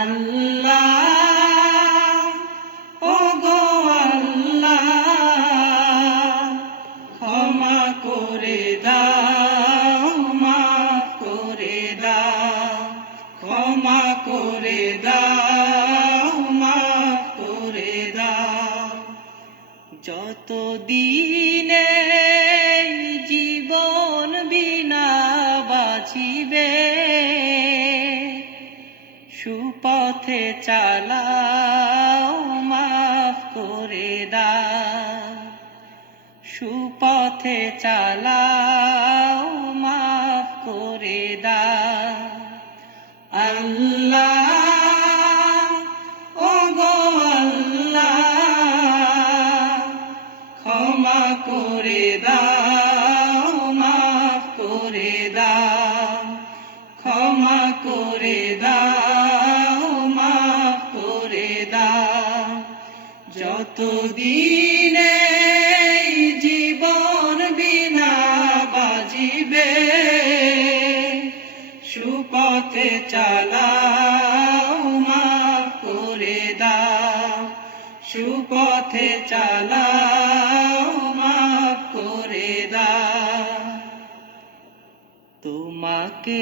আল্লাহ ওগো আল্লাহ ক্ষমা করে দাও, মাফ করে দাও, ক্ষমা করে দাও, মাফ করে দাও। যতদিনে জীবন বিনা বাঁচিবে সুপথে চালাও, মাফ করে দাও, সুপথে চালাও, মাফ করে দাও। আল্লাহ ওগো আল্লাহ ক্ষমা করে দাও, মাফ করে দাও, ক্ষমা করে দাও, মাফ করে দাও। যতদিনে জীবন বিনা বাজিবে সুপথে চালাও, মাফ করে দাও, সুপথে চালাও, মাফ করে দাও। তোমাকে